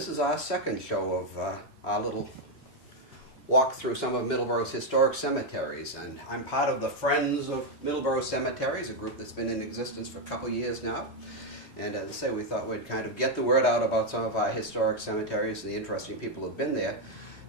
this is our second show of our little walk through some of Middleborough's historic cemeteries. And I'm part of the Friends of Middleborough Cemeteries, a group that's been in existence for a couple of years now. And as I say, we thought we'd kind of get the word out about some of our historic cemeteries and the interesting people who've been there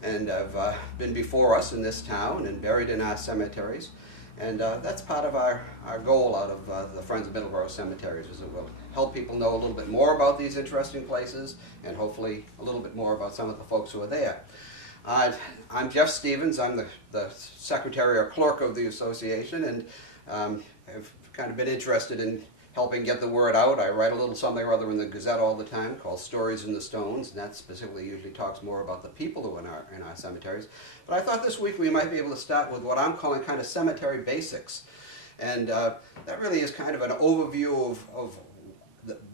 and have been before us in this town and buried in our cemeteries. And that's part of our goal out of the Friends of Middleborough Cemeteries, is it will help people know a little bit more about these interesting places and hopefully a little bit more about some of the folks who are there. I'm Jeff Stevens. I'm the secretary or clerk of the association, and I've kind of been interested in helping get the word out. I write a little something or other in the Gazette all the time called Stories in the Stones, and that specifically usually talks more about the people who are in our cemeteries. But I thought this week we might be able to start with what I'm calling kind of cemetery basics. And that really is kind of an overview of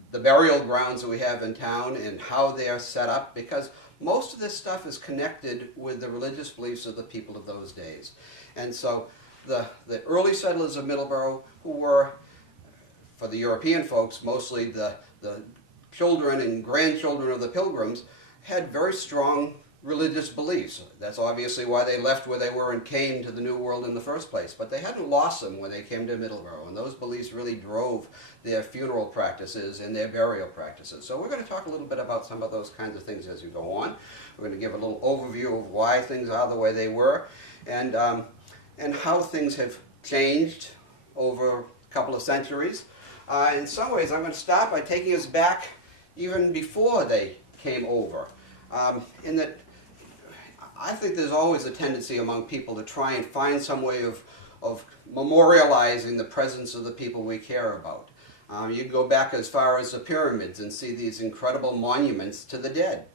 the burial grounds that we have in town and how they are set up, because most of this stuff is connected with the religious beliefs of the people of those days. And so the early settlers of Middleborough, who were, for the European folks, mostly the children and grandchildren of the Pilgrims, had very strong religious beliefs. That's obviously why they left where they were and came to the New World in the first place. But they hadn't lost them when they came to Middleborough, and those beliefs really drove their funeral practices and their burial practices. So we're going to talk a little bit about some of those kinds of things as we go on. We're going to give a little overview of why things are the way they were, and how things have changed over a couple of centuries. In some ways, I'm going to start by taking us back even before they came over, in that I think there's always a tendency among people to try and find some way of memorializing the presence of the people we care about. You can go back as far as the pyramids and see these incredible monuments to the dead.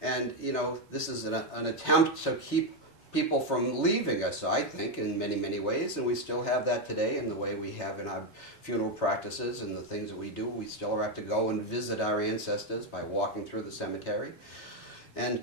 And, you know, this is an attempt to keep people from leaving us, I think, in many, many ways, and we still have that today in the way we have in our funeral practices and the things that we do. We still have to go and visit our ancestors by walking through the cemetery. And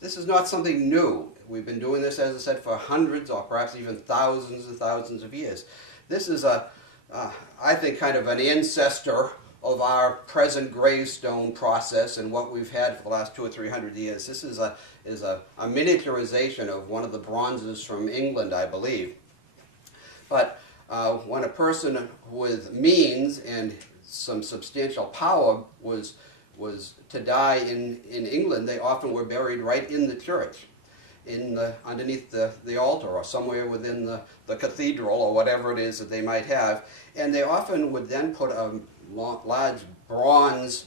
this is not something new. We've been doing this, as I said, for hundreds or perhaps even thousands and thousands of years. This is I think, kind of an ancestor of our present gravestone process and what we've had for the last 200 or 300 years. This is a miniaturization of one of the bronzes from England, I believe. But when a person with means and some substantial power was to die in England, they often were buried right in the church, underneath the altar or somewhere within the cathedral or whatever it is that they might have. And they often would then put a large bronze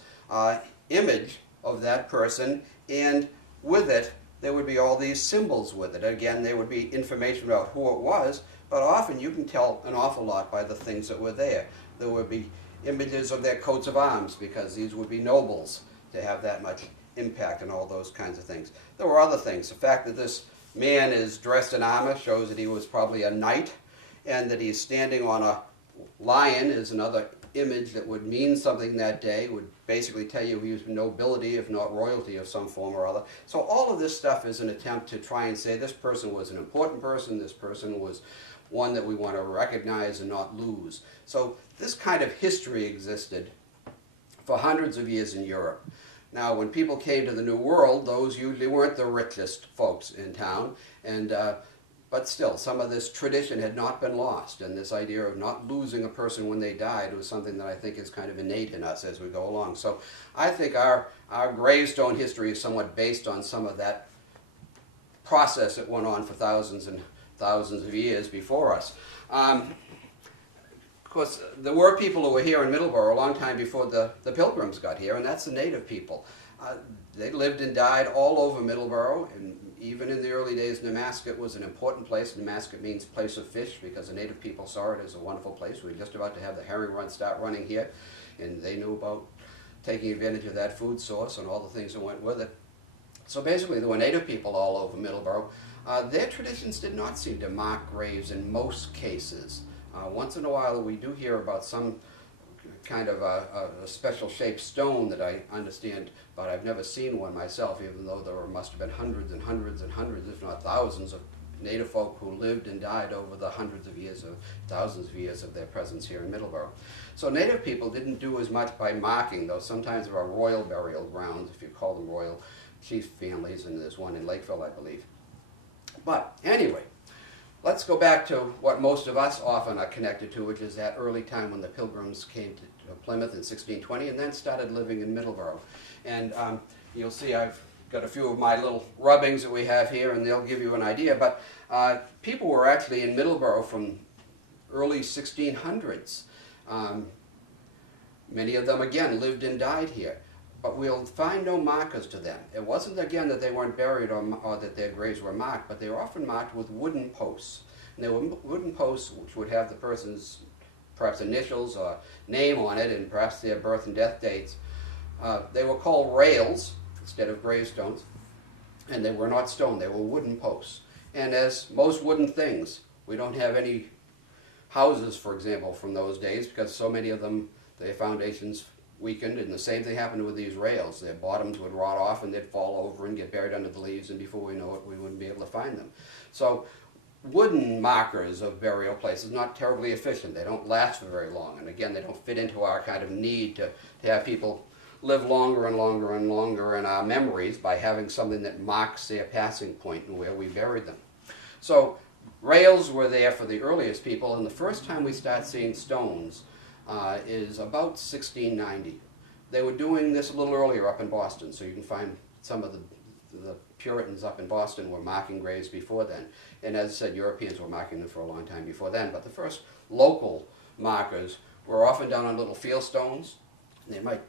image of that person, and with it there would be all these symbols with it. Again, there would be information about who it was, but often you can tell an awful lot by the things that were there. There would be images of their coats of arms, because these would be nobles to have that much impact and all those kinds of things. There were other things. The fact that this man is dressed in armor shows that he was probably a knight, and that he's standing on a lion is another image that would mean something that day, would basically tell you he was nobility, if not royalty of some form or other. So all of this stuff is an attempt to try and say this person was an important person, this person was one that we want to recognize and not lose. So this kind of history existed for hundreds of years in Europe. Now, when people came to the New World, those usually weren't the richest folks in town, and but still, some of this tradition had not been lost, and this idea of not losing a person when they died was something that I think is kind of innate in us as we go along. So I think our gravestone history is somewhat based on some of that process that went on for thousands and thousands of years before us. Of course, there were people who were here in Middleborough a long time before the Pilgrims got here, and that's the native people. They lived and died all over Middleborough, and even in the early days, Namaskett was an important place. Namaskett means place of fish, because the native people saw it as a wonderful place. We were just about to have the herring run start running here, and they knew about taking advantage of that food source and all the things that went with it. So basically, there were native people all over Middleborough. Their traditions did not seem to mark graves in most cases. Once in a while, we do hear about some kind of a special shaped stone that I understand, but I've never seen one myself, even though there must have been hundreds and hundreds and hundreds, if not thousands, of native folk who lived and died over the hundreds of years or thousands of years of their presence here in Middleborough. So native people didn't do as much by marking, though sometimes there are royal burial grounds, if you call them royal chief families, and there's one in Lakeville, I believe. But anyway, let's go back to what most of us often are connected to, which is that early time when the Pilgrims came to Plymouth in 1620 and then started living in Middleborough. And you'll see I've got a few of my little rubbings that we have here, and they'll give you an idea. But people were actually in Middleborough from early 1600s. Many of them, again, lived and died here. But we'll find no markers to them. It wasn't, again, that they weren't buried or that their graves were marked, but they were often marked with wooden posts. And they were wooden posts which would have the person's perhaps initials or name on it and perhaps their birth and death dates. They were called rails instead of gravestones, and they were not stone, they were wooden posts. And as most wooden things, we don't have any houses, for example, from those days because so many of them, their foundations weakened, and the same thing happened with these rails. Their bottoms would rot off and they'd fall over and get buried under the leaves, and before we know it, we wouldn't be able to find them. So wooden markers of burial places, not terribly efficient. They don't last for very long, and again, they don't fit into our kind of need to have people live longer and longer and longer in our memories by having something that marks their passing point and where we buried them. So rails were there for the earliest people, and the first time we start seeing stones is about 1690. They were doing this a little earlier up in Boston, so you can find some of the Puritans up in Boston were marking graves before then. And as I said, Europeans were marking them for a long time before then. But the first local markers were often done on little field stones. They might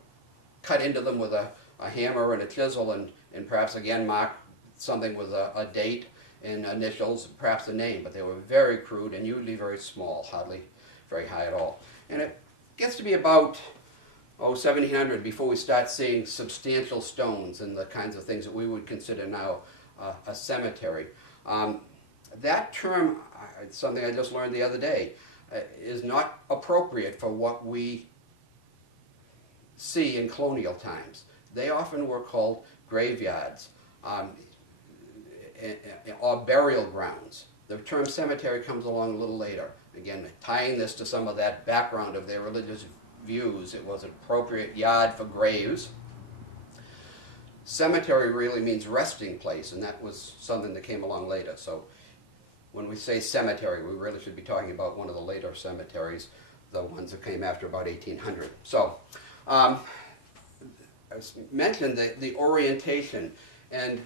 cut into them with a hammer and a chisel and perhaps again mark something with a date and initials, perhaps a name. But they were very crude and usually very small, hardly very high at all. And it gets to be about 1700 before we start seeing substantial stones and the kinds of things that we would consider now a cemetery. That term, it's something I just learned the other day, is not appropriate for what we see in colonial times. They often were called graveyards or burial grounds. The term cemetery comes along a little later. Again, tying this to some of that background of their religious views, it was an appropriate yard for graves. Cemetery really means resting place, and that was something that came along later. So when we say cemetery, we really should be talking about one of the later cemeteries, the ones that came after about 1800. So I mentioned the orientation, and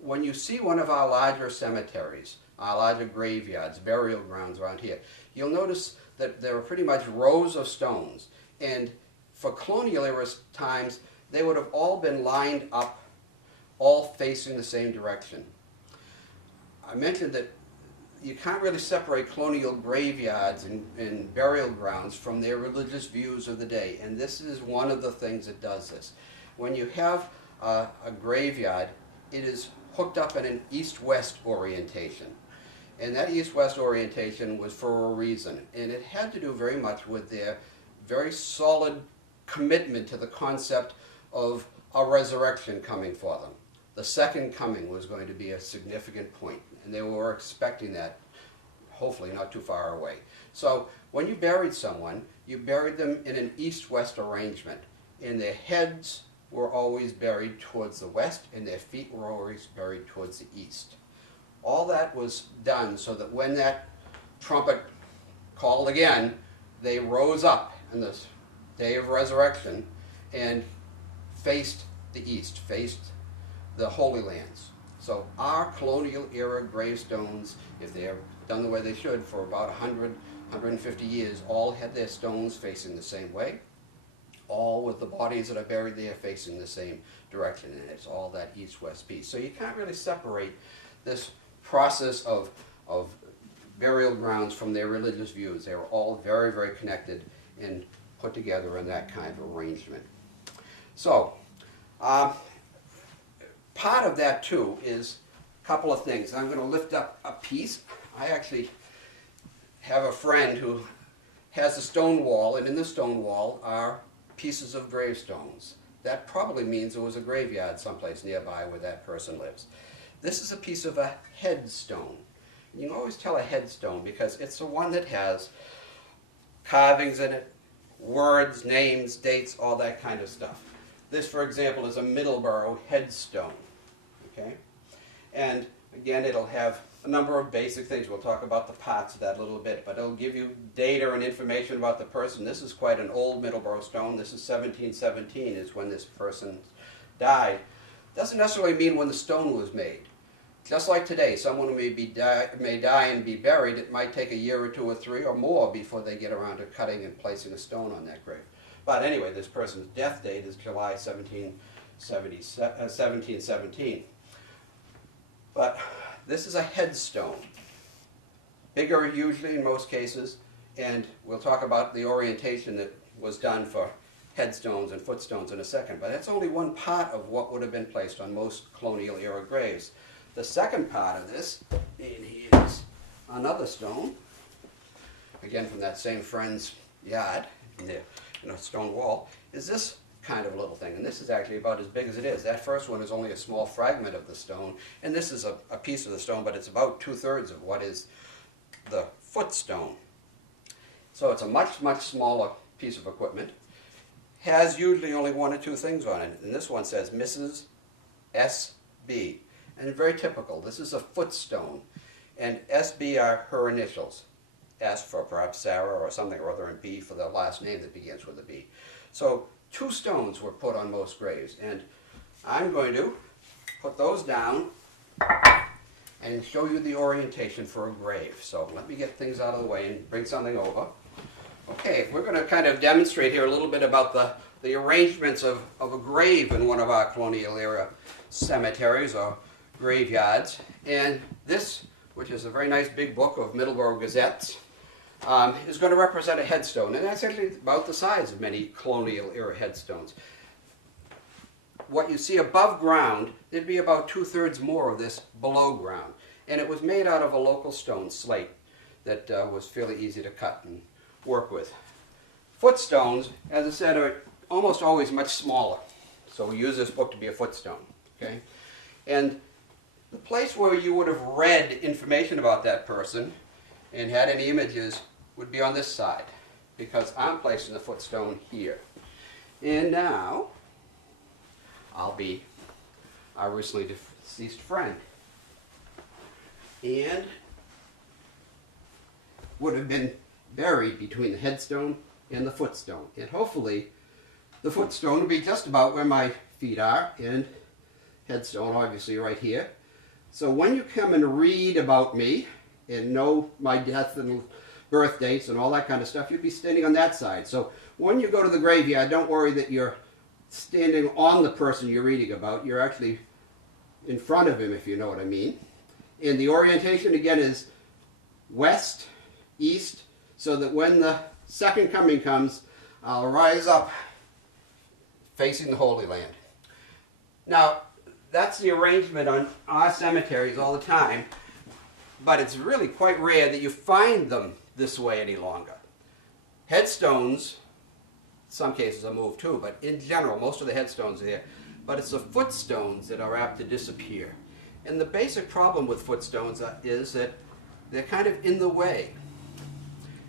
when you see one of our larger cemeteries, our larger graveyards, burial grounds around here, you'll notice that there are pretty much rows of stones. And for colonial era times, they would have all been lined up, all facing the same direction. I mentioned that you can't really separate colonial graveyards and burial grounds from their religious views of the day. And this is one of the things that does this. When you have a graveyard, it is hooked up in an east-west orientation. And that east-west orientation was for a reason. And it had to do very much with their very solid commitment to the concept of a resurrection coming for them. The second coming was going to be a significant point, and they were expecting that, hopefully not too far away. So when you buried someone, you buried them in an east-west arrangement, and their heads were always buried towards the west, and their feet were always buried towards the east. All that was done so that when that trumpet called again, they rose up on this day of resurrection and faced the east, faced the Holy Lands. So our colonial era gravestones, if they are done the way they should for about 100, 150 years, all had their stones facing the same way, all with the bodies that are buried there facing the same direction, and it's all that east-west piece. So you can't really separate this process of burial grounds from their religious views. They were all very, very connected and put together in that kind of arrangement. So, part of that too is a couple of things. I'm going to lift up a piece. I actually have a friend who has a stone wall, and in the stone wall are pieces of gravestones. That probably means there was a graveyard someplace nearby where that person lives. This is a piece of a headstone. You can always tell a headstone because it's the one that has carvings in it, words, names, dates, all that kind of stuff. This, for example, is a Middleborough headstone. Okay? And again, it'll have a number of basic things. We'll talk about the parts of that a little bit, but it'll give you data and information about the person. This is quite an old Middleborough stone. This is 1717 is when this person died. Doesn't necessarily mean when the stone was made. Just like today, someone may die and be buried. It might take a year or two or three or more before they get around to cutting and placing a stone on that grave. But anyway, this person's death date is July 1717. But this is a headstone. Bigger usually in most cases, and we'll talk about the orientation that was done for headstones and footstones in a second. But that's only one part of what would have been placed on most colonial era graves. The second part of this, and here's another stone, again from that same friend's yard in a stone wall, is this kind of little thing. And this is actually about as big as it is. That first one is only a small fragment of the stone, and this is a piece of the stone, but it's about 2/3 of what is the footstone. So it's a much, much smaller piece of equipment. Has usually only one or two things on it. And this one says Mrs. S.B. And very typical. This is a footstone. And S.B. are her initials. S for perhaps Sarah or something or other, and B for the last name that begins with a B. So 2 stones were put on most graves. And I'm going to put those down and show you the orientation for a grave. So let me get things out of the way and bring something over. Okay, we're going to kind of demonstrate here a little bit about the arrangements of a grave in one of our colonial era cemeteries or graveyards. And this, which is a very nice big book of Middleborough Gazettes, is going to represent a headstone. And that's actually about the size of many colonial era headstones. What you see above ground, there'd be about 2/3 more of this below ground. And it was made out of a local stone, slate, that was fairly easy to cut and work with. Footstones, as I said, are almost always much smaller. So we use this book to be a footstone. Okay? And the place where you would have read information about that person and had any images would be on this side, because I'm placing the footstone here. And now I'll be our recently deceased friend. And would have been buried between the headstone and the footstone. And hopefully the footstone will be just about where my feet are, and headstone obviously right here. So when you come and read about me and know my death and birth dates and all that kind of stuff, you'd be standing on that side. So when you go to the graveyard, don't worry that you're standing on the person you're reading about. You're actually in front of him, if you know what I mean. And the orientation again is west, east, so that when the second coming comes, I'll rise up facing the Holy Land. Now, that's the arrangement on our cemeteries all the time, but it's really quite rare that you find them this way any longer. Headstones, in some cases are moved too, but in general, most of the headstones are there. But it's the footstones that are apt to disappear. And the basic problem with footstones is that they're kind of in the way.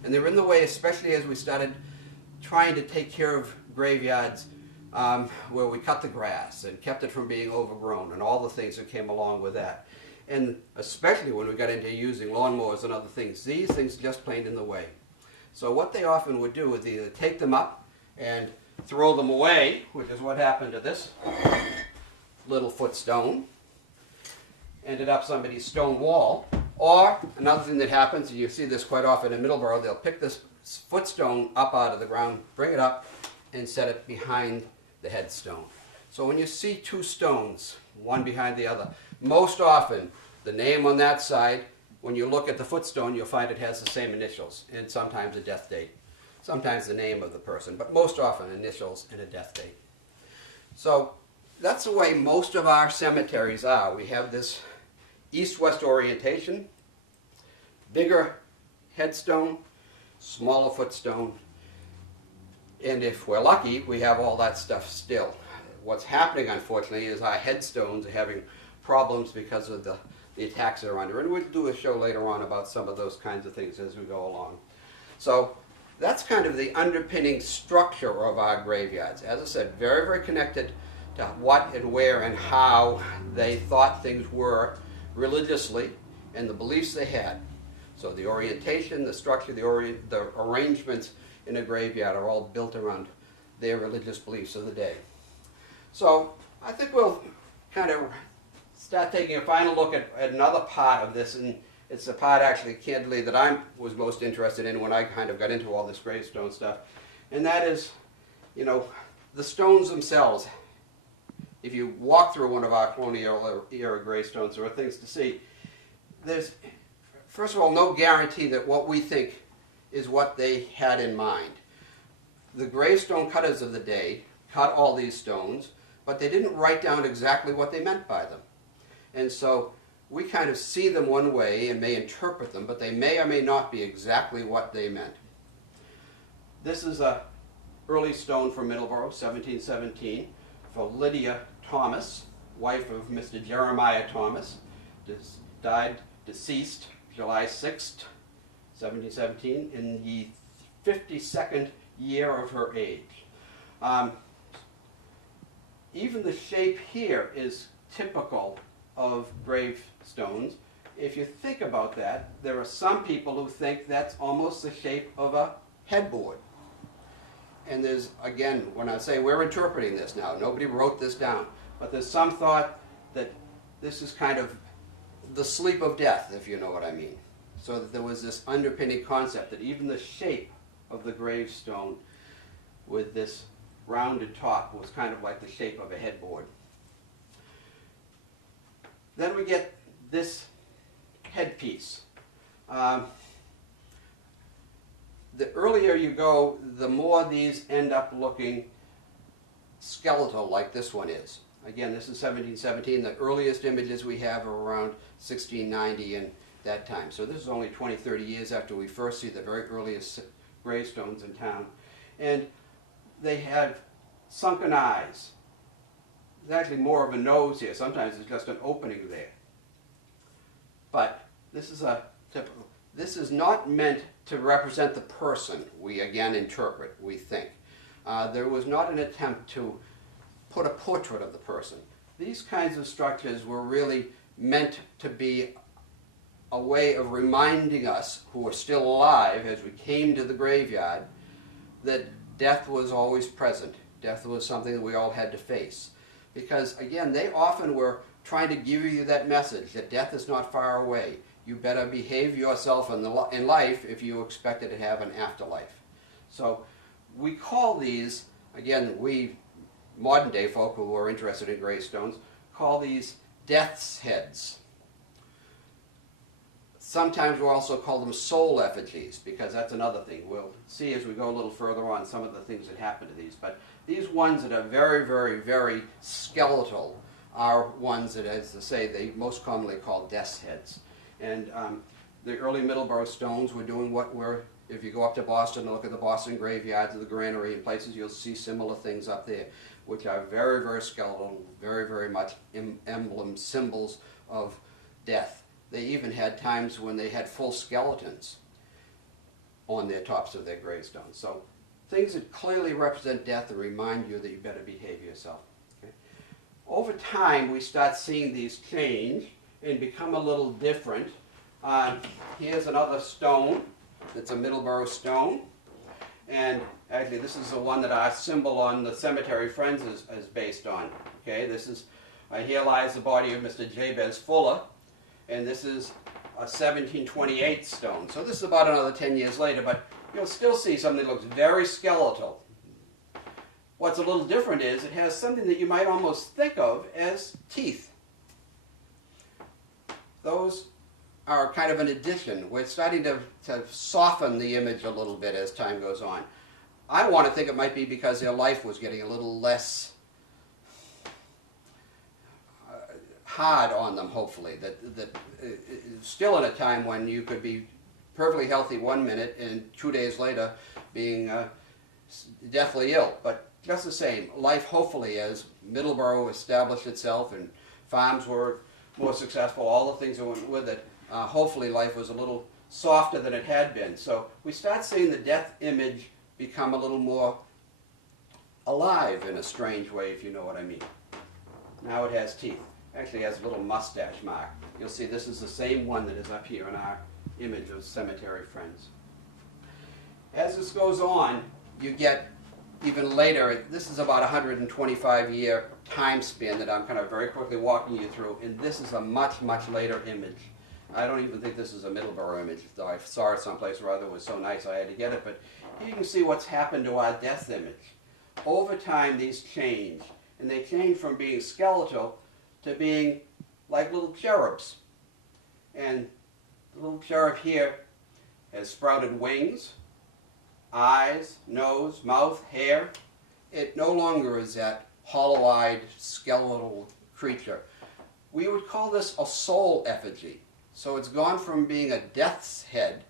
And they're in the way especially as we started trying to take care of graveyards where we cut the grass and kept it from being overgrown and all the things that came along with that. And especially when we got into using lawnmowers and other things, these things are just plain in the way. So what they often would do is either take them up and throw them away, which is what happened to this little footstone, ended up somebody's stone wall. Or another thing that happens, and you see this quite often in Middleborough, they'll pick this footstone up out of the ground, bring it up, and set it behind the headstone. So when you see 2 stones, one behind the other, most often the name on that side, when you look at the footstone, you'll find it has the same initials, and sometimes a death date, sometimes the name of the person, but most often initials and a death date. So that's the way most of our cemeteries are. We have this east-west orientation, bigger headstone, smaller footstone, and if we're lucky, we have all that stuff still. What's happening, unfortunately, is our headstones are having problems because of the attacks they're under. And we'll do a show later on about some of those kinds of things as we go along. So that's kind of the underpinning structure of our graveyards. As I said, very, very connected to what and where and how they thought things were religiously and the beliefs they had. So the orientation, the structure, the arrangements in a graveyard are all built around their religious beliefs of the day. So I think we'll kind of start taking a final look at another part of this, and it's the part actually, candidly, that I was most interested in when I kind of got into all this gravestone stuff, and that is, you know, the stones themselves. If you walk through one of our colonial era gravestones, there are things to see. There's, first of all, no guarantee that what we think is what they had in mind. The gravestone cutters of the day cut all these stones, but they didn't write down exactly what they meant by them. And so we kind of see them one way and may interpret them, but they may or may not be exactly what they meant. This is an early stone from Middleborough, 1717, for Lydia Thomas, wife of Mr. Jeremiah Thomas, died deceased July 6th, 1717, in the 52nd year of her age. Even the shape here is typical of gravestones. If you think about that, there are some people who think that's almost the shape of a headboard. And there's, again, when I say we're interpreting this now, nobody wrote this down, but there's some thought that this is kind of the sleep of death, if you know what I mean. So that there was this underpinning concept that even the shape of the gravestone with this rounded top was kind of like the shape of a headboard. Then we get this headpiece. The earlier you go, the more these end up looking skeletal, like this one is. Again, this is 1717. The earliest images we have are around 1690 and that time. So this is only 20, 30 years after we first see the very earliest gravestones in town. And they have sunken eyes. There's actually more of a nose here. Sometimes it's just an opening there. But this is a typical. This is not meant to represent the person, we again interpret, we think. There was not an attempt to put a portrait of the person. These kinds of structures were really meant to be a way of reminding us who are still alive as we came to the graveyard that death was always present. Death was something that we all had to face. Because, again, they often were trying to give you that message that death is not far away. You better behave yourself in life if you expected to have an afterlife. So we call these, again, we modern day folk who are interested in gravestones, call these death's heads. Sometimes we'll also call them soul effigies, because that's another thing. We'll see as we go a little further on some of the things that happen to these. But these ones that are very, very, very skeletal are ones that, as I say, they most commonly call death's heads. And the early Middleborough stones were doing what we're, if you go up to Boston and look at the Boston graveyards or the granary and places, you'll see similar things up there, which are very, very skeletal, very, very much emblems, symbols of death. They even had times when they had full skeletons on their tops of their gravestones. So things that clearly represent death and remind you that you better behave yourself. Okay? Over time, we start seeing these change and become a little different. Here's another stone. It's a Middleborough stone. And actually, this is the one that our symbol on the Cemetery Friends is based on. Okay, this is, here lies the body of Mr. Jabez Fuller. And this is a 1728 stone. So this is about another 10 years later, but you'll still see something that looks very skeletal. What's a little different is it has something that you might almost think of as teeth. Those are kind of an addition. We're starting to soften the image a little bit as time goes on. I want to think it might be because their life was getting a little less hard on them, hopefully. That still in a time when you could be perfectly healthy 1 minute and 2 days later being deathly ill. But just the same, life hopefully as Middleborough established itself and farms were more successful, all the things that went with it. Hopefully life was a little softer than it had been. So we start seeing the death image become a little more alive in a strange way, if you know what I mean. Now it has teeth. Actually, it has a little mustache mark. You'll see this is the same one that is up here in our image of cemetery friends. As this goes on, you get even later, this is about a 125-year time span that I'm kind of very quickly walking you through, and this is a much, much later image. I don't even think this is a Middleborough image, though I saw it someplace or other. It was so nice I had to get it, but you can see what's happened to our death image. Over time, these change, and they change from being skeletal to being like little cherubs. And the little cherub here has sprouted wings, eyes, nose, mouth, hair. It no longer is that hollow-eyed, skeletal creature. We would call this a soul effigy. So it's gone from being a death's head,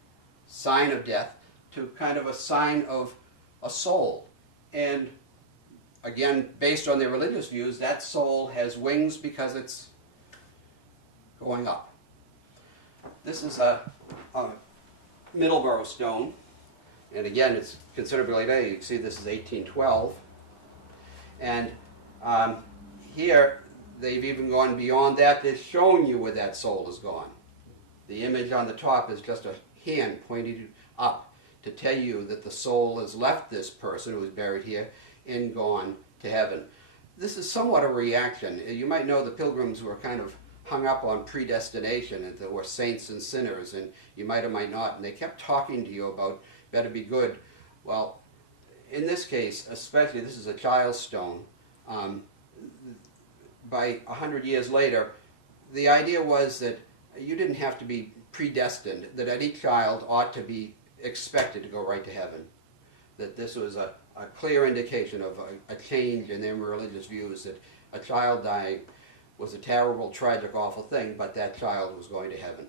sign of death, to kind of a sign of a soul. And again, based on their religious views, that soul has wings because it's going up. This is a Middleborough stone. And again, it's considerably later. You can see this is 1812. And here, they've even gone beyond that. They've shown you where that soul is gone. The image on the top is just a hand pointing up to tell you that the soul has left this person who is buried here and gone to heaven. This is somewhat a reaction. You might know the Pilgrims were kind of hung up on predestination, and there were saints and sinners, and you might or might not, and they kept talking to you about better be good. Well, in this case, especially, this is a child's stone. By 100 years later, the idea was that you didn't have to be predestined, that any child ought to be expected to go right to heaven. That this was a clear indication of a change in their religious views, that a child dying was a terrible, tragic, awful thing, but that child was going to heaven.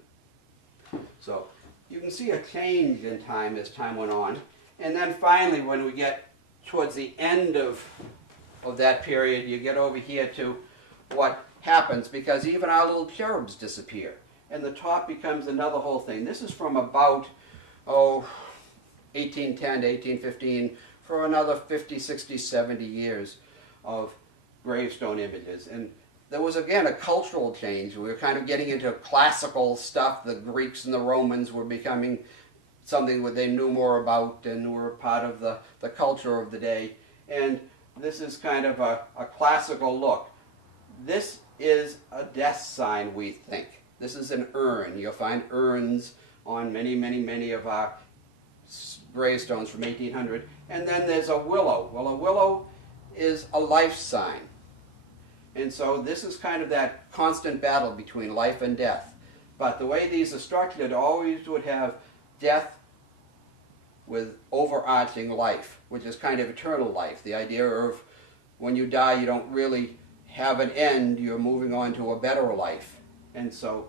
So you can see a change in time as time went on. And then finally, when we get towards the end of that period, you get over here to what happens, because even our little cherubs disappear. And the top becomes another whole thing. This is from about, 1810 to 1815, for another 50, 60, 70 years of gravestone images. And there was, again, a cultural change. We were kind of getting into classical stuff. The Greeks and the Romans were becoming something that they knew more about and were part of the culture of the day. And this is kind of a classical look. This is a death sign, we think. This is an urn. You'll find urns on many, many, many of our gravestones from 1800. And then there's a willow. Well, a willow is a life sign. And so this is kind of that constant battle between life and death. But the way these are structured always would have death with overarching life, which is kind of eternal life. The idea of when you die, you don't really have an end, you're moving on to a better life. And so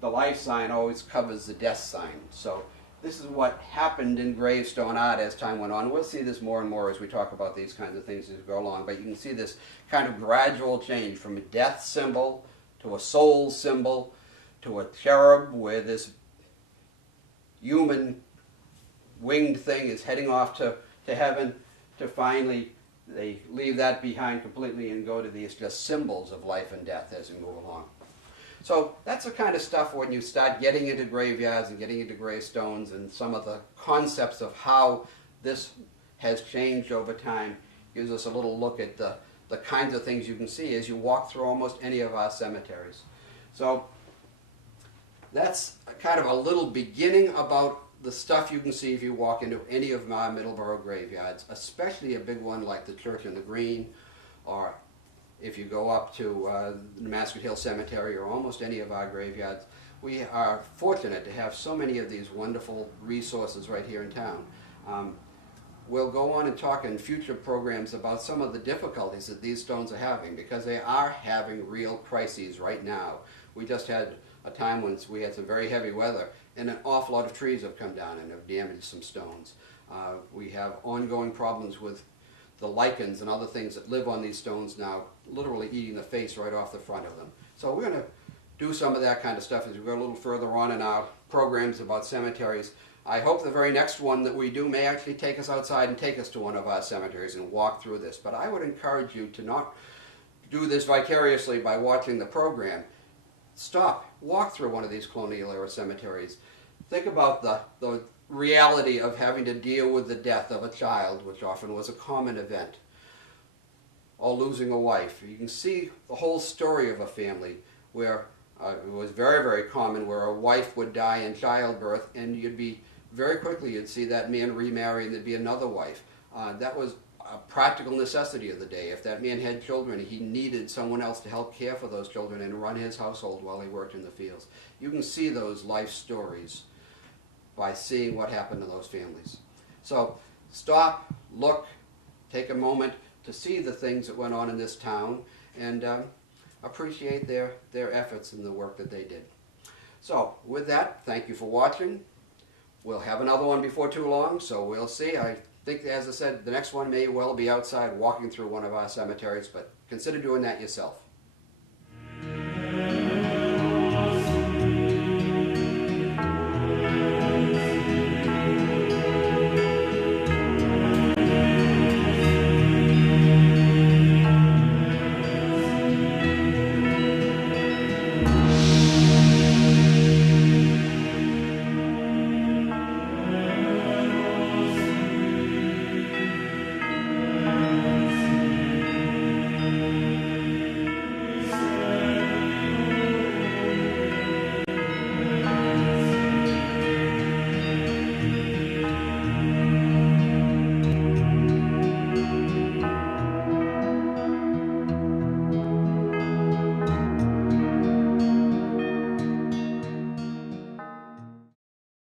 the life sign always covers the death sign. So this is what happened in gravestone art as time went on. We'll see this more and more as we talk about these kinds of things as we go along. But you can see this kind of gradual change from a death symbol to a soul symbol to a cherub where this human winged thing is heading off to heaven, to finally they leave that behind completely and go to these just symbols of life and death as we move along. So that's the kind of stuff when you start getting into graveyards and getting into gravestones, and some of the concepts of how this has changed over time gives us a little look at the kinds of things you can see as you walk through almost any of our cemeteries. So that's kind of a little beginning about the stuff you can see if you walk into any of my Middleborough graveyards, especially a big one like the Church in the Green, or if you go up to the Mascot Hill Cemetery, or almost any of our graveyards. We are fortunate to have so many of these wonderful resources right here in town. We'll go on and talk in future programs about some of the difficulties that these stones are having, because they are having real crises right now. We just had a time when we had some very heavy weather, and an awful lot of trees have come down and have damaged some stones. We have ongoing problems with the lichens and other things that live on these stones now, literally eating the face right off the front of them. So we're going to do some of that kind of stuff as we go a little further on in our programs about cemeteries. I hope the very next one that we do may actually take us outside and take us to one of our cemeteries and walk through this. But I would encourage you to not do this vicariously by watching the program. Stop, walk through one of these colonial era cemeteries. Think about the reality of having to deal with the death of a child, which often was a common event, or losing a wife. You can see the whole story of a family where it was very, very common where a wife would die in childbirth, and very quickly you'd see that man remarry and there'd be another wife. That was a practical necessity of the day. If that man had children, he needed someone else to help care for those children and run his household while he worked in the fields. You can see those life stories by seeing what happened to those families. So stop, look, take a moment to see the things that went on in this town, and appreciate their efforts and the work that they did. So with that, thank you for watching. We'll have another one before too long, so we'll see. I think, as I said, the next one may well be outside walking through one of our cemeteries, but consider doing that yourself.